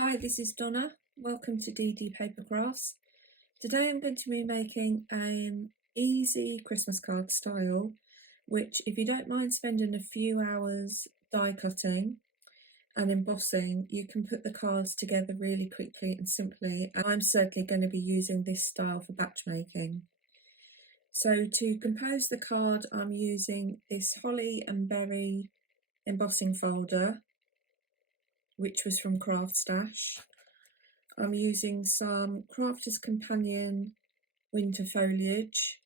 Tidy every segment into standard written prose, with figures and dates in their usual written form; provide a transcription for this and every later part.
Hi, this is Donna. Welcome to DD Paper Crafts. Today I'm going to be making an easy Christmas card style, which if you don't mind spending a few hours die cutting and embossing, you can put the cards together really quickly and simply. And I'm certainly going to be using this style for batch making. So to compose the card, I'm using this Holly and Berry embossing folder, which was from Craft Stash. I'm using some Crafter's Companion winter foliage,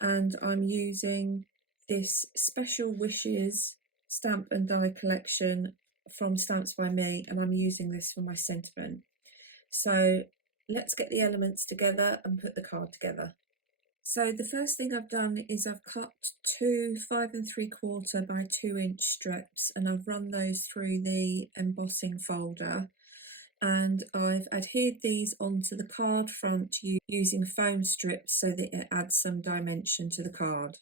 and I'm using this Special Wishes stamp and die collection from Stamps by Me, and I'm using this for my sentiment. So let's get the elements together and put the card together. So the first thing I've done is I've cut two 5 3/4 by 2 inch strips, and I've run those through the embossing folder. And I've adhered these onto the card front using foam strips so that it adds some dimension to the card.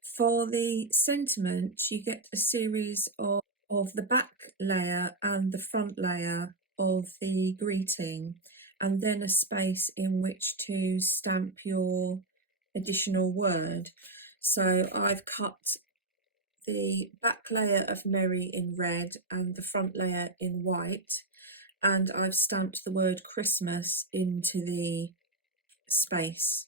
For the sentiment, you get a series of the back layer and the front layer of the greeting, and then a space in which to stamp your additional word. So I've cut the back layer of Merry in red and the front layer in white, and I've stamped the word Christmas into the space.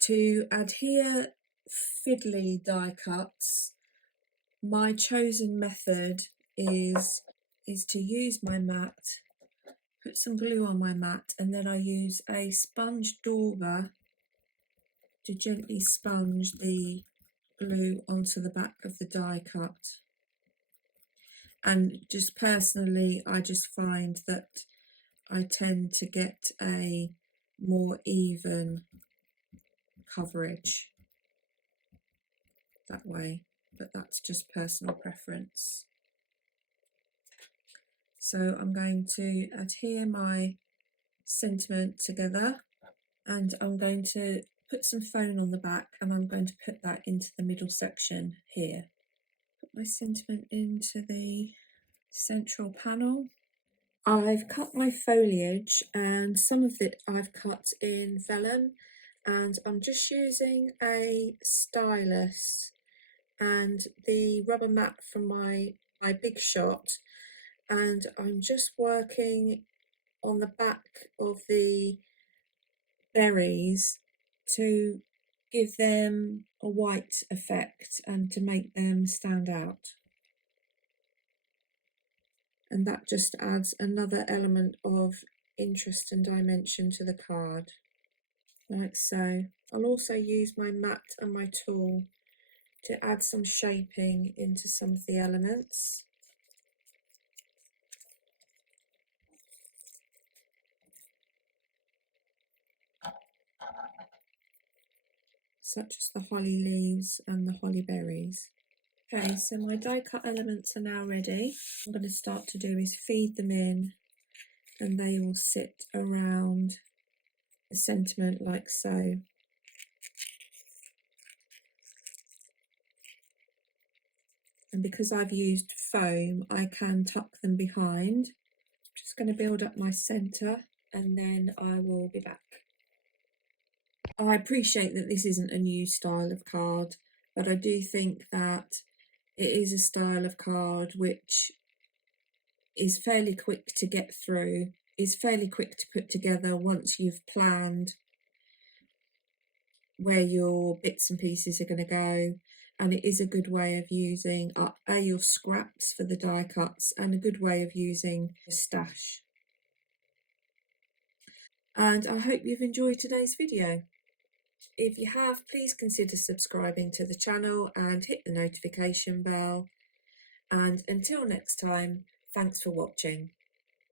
To adhere fiddly die cuts, my chosen method is to use my mat, put some glue on my mat, and then I use a sponge dauber to gently sponge the glue onto the back of the die cut. And just personally, I just find that I tend to get a more even coverage that way, but that's just personal preference. So I'm going to adhere my sentiment together, and I'm going to put some foam on the back, and I'm going to put that into the middle section here. Put my sentiment into the central panel. I've cut my foliage, and some of it I've cut in vellum, and I'm just using a stylus and the rubber mat from my Big Shot, and I'm just working on the back of the berries to give them a white effect and to make them stand out. And that just adds another element of interest and dimension to the card, like so. I'll also use my mat and my tool to add some shaping into some of the elements. Such as the holly leaves and the holly berries. Okay, so my die cut elements are now ready. What I'm going to start to do is feed them in, and they will sit around the sentiment like so. And because I've used foam, I can tuck them behind. I'm just going to build up my centre, and then I will be back. I appreciate that this isn't a new style of card, but I do think that it is a style of card which is fairly quick to get through, is fairly quick to put together once you've planned where your bits and pieces are going to go. And it is a good way of using your scraps for the die cuts, and a good way of using the stash. And I hope you've enjoyed today's video. If you have, please consider subscribing to the channel and hit the notification bell. And until next time, thanks for watching.